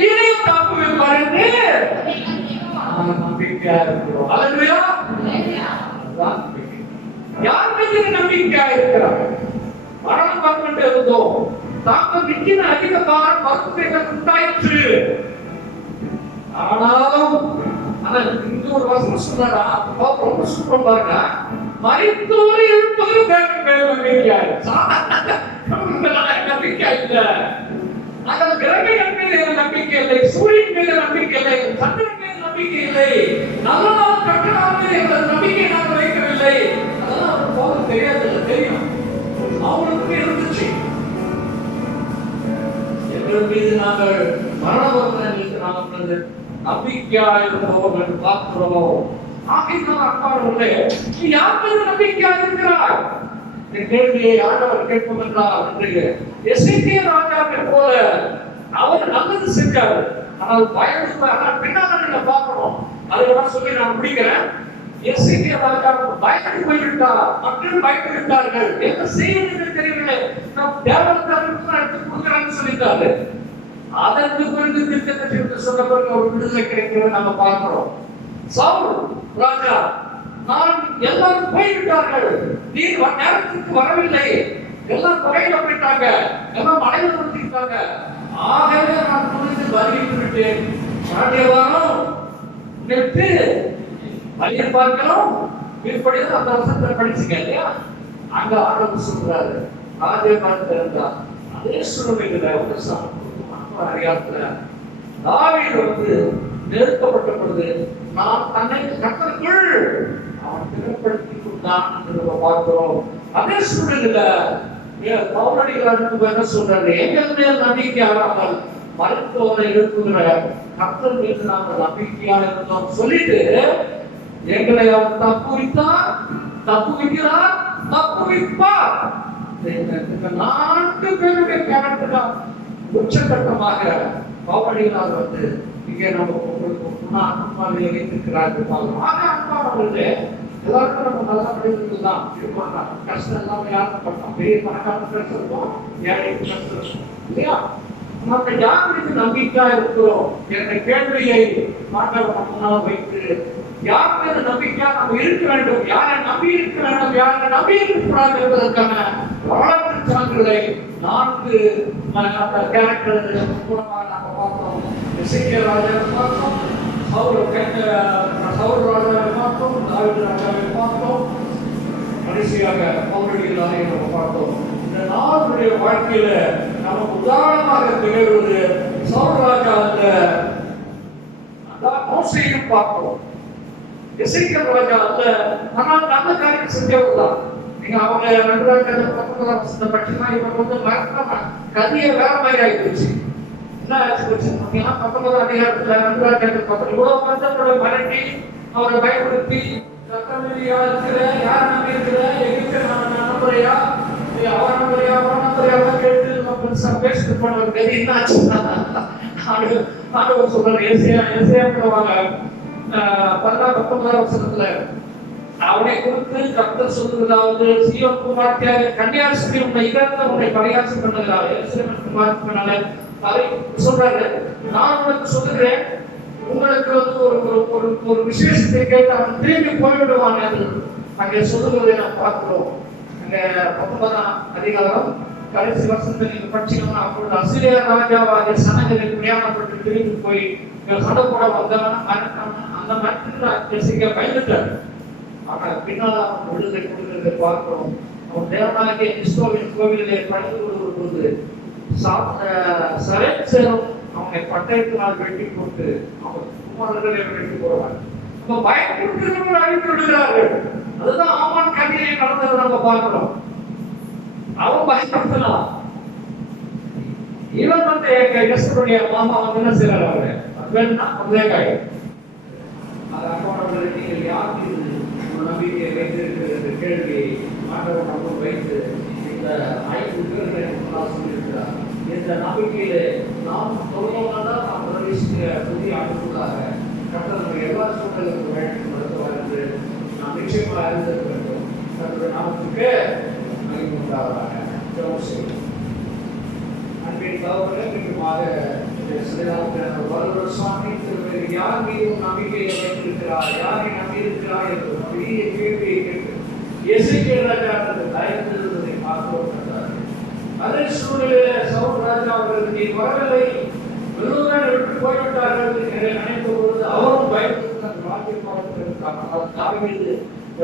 இனியும் தப்புவிப்பார் என்று நம்பிக்கையா இருக்கிறோம். அல்லேலூயா. யார் மீது நம்பிக்கையா இருக்கிறார்? மரணம் பார்த்துட்டு இருந்தோம். தாங்கள் நிற்கிற அதிக பாரம் மருத்துவர்கள் உண்டாயிற்று. ஆனாலும் இங்க ஒரு வசனம் சொன்னாரா, ரொம்ப சூப்பர் பாருங்க. மரித்தோரை எழுப்பது மேல் நம்பிக்கையா நம்பிக்கை இல்ல. அந்த கிரகங்கள் மீது நம்பிக்கை இல்லை, சூரியன் மீது நம்பிக்கை இல்லை, சந்திரன் மீது நம்பிக்கை இல்லை, நல்ல நாள் கட்டணம் மீது எங்கள் நம்பிக்கை நாங்கள் வைக்கவில்லை. அதெல்லாம் அவர் போக தெரியாது, தெரியும். அவங்களுக்கு இருந்துச்சு. எங்கள் மீது நாங்கள் மரணவர்களுக்கு நாங்கள் நம்பிக்கையா இருப்போம் என்று பார்க்கிறோம். ஆகினால் அன்பானவர்களே, நீ யார் மீது நம்பிக்கையா இருக்கிறாய்? என் கேள்வியை ஆண்டவர் கேட்போம் என்றார். என்று எசேக்கியா ராஜாவை போல அவர் நல்லது செஞ்சார். ஆனால் பயந்து பின்னால பார்க்கணும். அதெல்லாம் சொல்லி நான் முடிக்கிறேன். எசேக்கியா ராஜா பயந்து போய்விட்டார், மக்கள் பயந்து விட்டார்கள். என்ன செய்வது தெரியவில்லை. நாம் தேவதற்கு எடுத்து கொடுக்குறான்னு சொல்லிட்டாரு. அதற்கு பிறகு திட்டத்திற்கு சொன்ன பிறகு ஒரு விடுதலை கிடைக்கிறது நம்ம பார்க்கிறோம். சவுல் ராஜா, நான் எல்லாரும் போய்விட்டார்கள், நீர் நேரத்திற்கு வரவில்லை, எல்லாம் குறையில போயிட்டாங்க, எல்லாம் மலையில கொடுத்துட்டாங்க, ஆகவே நான் துணிந்து வருகிட்டு விட்டேன். ராஜ்யவாரம் நிறுத்து, வழியை பார்க்கணும். இப்படிதான் அந்த வருஷத்துல படிச்சுங்க இல்லையா? அங்க ஆண்டவர் சொல்றாரு, ராஜ்யவாரத்தில் இருந்தா அதே சூழ்நிலையில ஒரு அதிகாரத்துல தாவீது வந்து நெருக்கப்பட்ட பொழுது நான் தன்னை கர்த்தருக்குள் அவன் திறப்படுத்திக் கொண்டான் என்று நம்ம பார்க்கிறோம். அதே சூழ்நிலையில பவுலடிகளார் என்ன சொல்றாரு, எங்கள் மேல் நம்பிக்கை ஆகாமல் மருத்துவரை எழுப்புகிற கர்த்தர் மீது நாங்கள் நம்பிக்கையா இருந்தோம் சொல்லிட்டு எங்களை அவர் தப்புவித்தார், தப்புவிக்கிறார், தப்புவிப்பார். 4 பேருடைய கேரக்டர் உச்சகட்டமாக பவுலடிகளார் வந்து இங்கே நம்ம உங்களுக்கு வைத்திருக்கிறார்கள். அன்பானவர்களே, எல்லாருக்கும் நம்ம நல்லா படிக்கிறது தான். கஷ்டம் இல்லாம யாரும் பண்ணோம், பெரிய பணக்கார பேசுறோம், ஏழை பேசுறோம் இல்லையா? நம்ம யார் மீது நம்பிக்கையா இருக்கிறோம் என்ற கேள்வியை மாற்றவர்களாக வைத்து யார் மீது நம்பிக்கையா நம்ம இருக்க வேண்டும், யாரை நம்பி இருக்க வேண்டும், யாரை நம்பி இருக்கக்கூடாது என்பதற்கான வரலாற்று சான்றுகளை 4 அந்த கேரக்டர் மூலமாக நாம பார்த்தோம். எசேக்கியேல் ராஜாவை பார்த்தோம், சவுல் ராஜாவை பார்த்தோம், தாவீது ராஜாவை பார்த்தோம், கடைசியாக பவுல் ராஜாவை பார்த்தோம். இந்த 4 வாழ்க்கையில நமக்கு உதாரணமாக திகழ்வது சவுல் ராஜா. அந்த மோசேயையும் பார்த்தோம், எசேக்கியேல் ராஜா அல்ல, ஆனால் நல்ல காரியம் செஞ்சவர் தான். நீங்க அவங்க 1919 வருஷத்தை பற்றினா இவங்க மறக்காம கதையை வேற மாதிரி ஆயிடுச்சு. என்ன ஆச்சு போச்சு, 19 அதிகாரத்துல 1910 இவ்வளவு மந்தங்களை மிரட்டி அவரை பயன்படுத்தி சட்டமேலியா இருக்கிற, யார் நம்பி இருக்கிற, எகிப்தை நம்புறையா, அவர் நம்புறையா, அவர் நம்புறையா கேட்டு நம்ம பெருசா பேசிட்டு போன கதை என்ன ஆச்சுன்னா, ஆண்டவர் சொல்றாரு, ஏசியா போவாங்க 19 வருஷத்துல அவனை குறித்து கர்த்தர் சொல்லுவதாவது, சீயோன் குமாரத்தியாக கன்னியாஸ்திரி உன்னை இழந்த உன்னை பரிகாசம் பண்ணுகிறார், எருசலேமின் குமாரத்தினால அதை சொல்றாரு. நான் உனக்கு சொல்லுகிறேன், உங்களுக்கு ஒரு விசேஷத்தை கேட்டு அவன் திரும்பி போய்விடுவான் என்று அங்கே சொல்லுவதை நாம் பார்க்கிறோம். அங்க 19ஆம் அதிகாரம் கடைசி வருஷத்தை நீங்க படிச்சீங்கன்னா, அப்பொழுது அசிரியா ராஜாவாகிய சனகரில் பிரயாணப்பட்டு திரும்பி போய் சண்டை போட வந்தவன் அந்த மரத்துக்கு எசேக்கியா பயந்துட்டார். ஆனால் பின்னால் அவன் விடுதலை கொடுக்கிறதை பார்க்கிறோம். அவன் தேவனாகிய கிறிஸ்துவின் கோவிலிலே பணிந்து கொள்வது சரேசரும் அவனை பட்டயத்தினால் வெட்டி போட்டு அவன் குமாரர்களை வெட்டி போடுவார். பயப்படுகிறவர்கள் அழித்து விடுகிறார்கள். அதுதான் ஆமான் கண்ணிலே நடந்ததை நம்ம பார்க்கிறோம். அவன் பயப்படுத்தலாம். இவன் எஸ்தருடைய மாமா என்ன செய்யறாரு, அவரு வேணும்னா முதேகாய் அது அக்கௌண்ட் நீங்கள் யாருக்கு நம்பிக்கையை வைத்திருக்கிறது கேள்வி ஆண்டவர் நம்ம வைத்து இந்த 5 பேர்களை சொல்லியிருக்கிறார். இந்த நம்பிக்கையில நாம் தொழிலாளர் நாம் பிரவேசிக்கிற புதிய ஆண்டுக்குள்ளாக கட்டணங்கள் எல்லா சூழ்நிலைக்கும் வழங்கப்படுத்துவார் என்று நாம் நிச்சயமாக அறிந்திருக்க வேண்டும். தன்னுடைய நாமத்துக்கு உண்டாவதாக அன்பின் தவறுகளை மீண்டுமாக சுவாமி திருமதி யார் மீதும் நம்பிக்கையை வைத்திருக்கிறார், யாரை நம்பி இருக்கிறார் என்ற பெரிய கேள்வியை கேட்டு எசேக்கியேல் ராஜா தயந்திருந்ததை பார்க்கிறோம். அதே சூழ்நிலையில சவுல் ராஜா அவர்களுக்கு வரவில்லை, வெறுவன் விட்டு போய்விட்டார்கள் என்று நினைத்த பொழுது அவரும் பயந்து அந்த வாழ்க்கை பார்த்திருக்காங்க. தாவீது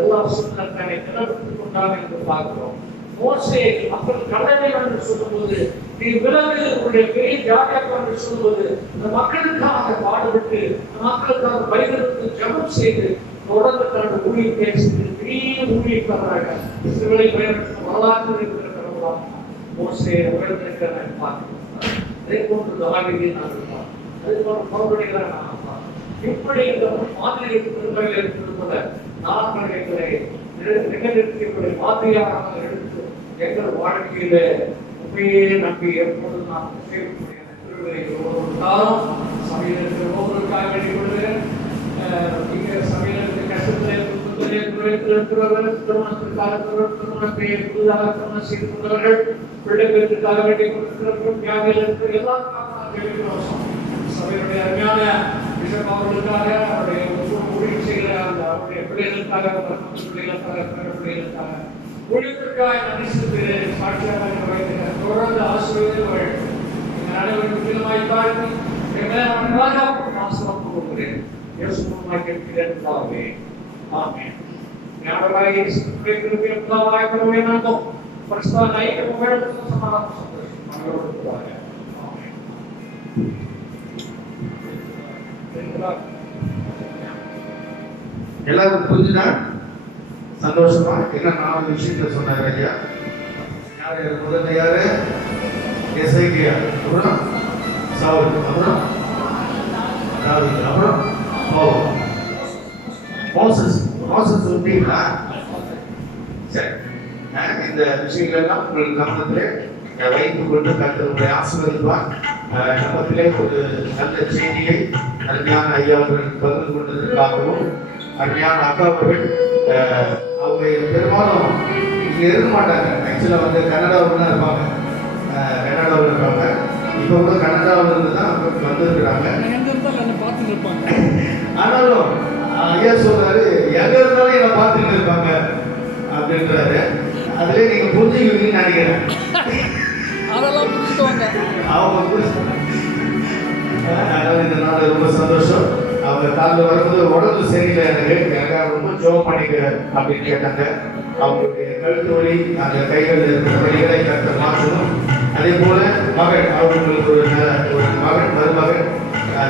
எல்லா சூழ்நிலை நிலவிட்டுக் கொண்டாங்க என்று பார்க்கிறோம். மோசே மக்கள் கடனை என்று சொல்லும்போது, நீ விலகு உடைய பெரிய ஜாதியாக என்று சொல்லுவது, இந்த மக்களுக்காக பாடுபட்டு மக்களுக்காக பயிர்களுக்கு ஜபம் செய்து தொடர்ந்து தனது ஊழியை பேசி பெரிய ஊழியக்காரராக இஸ்ரவேலை பயன்படுத்த வரலாற்று இருக்கிற கடவுளாக மோசே உயர்ந்திருக்கிறதை பார்க்கிறோம். அதே போன்று தாவீதை நாங்கள் பார்க்கிறோம். அதே போன்று பவுலை நாம் பார்க்கிறோம். இப்படி இந்த மாதிரி திருமலையில் இருக்கிற நான்களை நிகழ்ச்சிகளை மாதிரியாக எடுத்து எங்கள் வாழ்க்கையில உண்மையே நம்பி எப்போது நாம் காலம் சமையலுக்கு ஒவ்வொருக்காக வேண்டிக் கொள்கிறேன். இங்க சமையலுக்கு கஷ்டத்திலே இருக்கிறவர்கள், திருமணத்திற்காக திருமணத்தை புதிதாக திருமணம் செய்து கொண்டவர்கள், பிள்ளைகளுக்காக வேண்டிக் கொண்டிருக்கிறவர்கள், வியாதியில் இருக்கிற எல்லாருக்காக சபையுடைய அருமையான பிஷப் அவர்களுக்காக, அவருடைய ஊழியம் செய்கிற அந்த அவருடைய பிள்ளைகளுக்காக, பிள்ளைகளுக்காக ஊழியத்திற்காக நன்றி செலுத்தி சாட்சியாக வைத்திருக்க தொடர்ந்து ஆசீர்வதிகள் அனைவரும் முக்கியமாய் தாழ்த்தி ஆசிரமம் கொடுக்கிறேன். இயேசுவாய் கேட்கிறேன் தாவே. ஆமென். ஞானவாய் இயேசுவே கிருபையும் தாவாய் கருணையும் நன்மம் பரிசுத்த ஐக்கியமும் வேண்டுதலும் சமாதானமும் சந்தோஷமும் அனைவருக்குமாக. ஆமென். எல்லாரும் புரிஞ்சுனா சந்தோஷமா? என்ன 4 விஷயத்தை சொன்னார் ஐயா. யாரு முதல்ல? யாரு? எசேக்கியா, அப்புறம் சவுல், அப்புறம் தாவீது, அப்புறம் பவுல். மோசஸ் சொல்றீங்களா? சரி, இந்த விஷயங்கள் எல்லாம் உங்கள் கவனத்திலே வைத்துக் கொண்டு கர்த்தருடைய ஆசீர்வதிப்பார். நமத்திலே ஒரு நல்ல செய்தியை அருமையான ஐயா அவர்கள் பகிர்ந்து கொண்டதற்காகவும், அருமையான அக்கா அவர்கள் அவங்க பெரும்பாலும் இங்கே இருக்க மாட்டாங்க. ஆக்சுவலாக வந்து கனடாவில் தான் இருப்பாங்க. இப்போ கூட கனடாவில் இருந்து தான் வந்திருக்கிறாங்க. ஆனாலும் ஐயா சொல்றாரு, எங்க இருந்தாலும் என்னை பார்த்துட்டு இருப்பாங்க அப்படின்றாரு. அதுல நீங்க புரிஞ்சுக்குவீங்கன்னு நினைக்கிறேன். அதெல்லாம் புரிஞ்சுக்குவாங்க அவங்க. அதனால இந்த நாள் ரொம்ப சந்தோஷம். அவங்க காலையில் வரும்போது உடம்பு சரியில்லை, எனக்கு ரொம்ப ஜோம் பண்ணிக்க அப்படின்னு கேட்டாங்க. அவங்களுடைய கழுத்து வலி, அந்த கைகள் இருக்கிற வழிகள்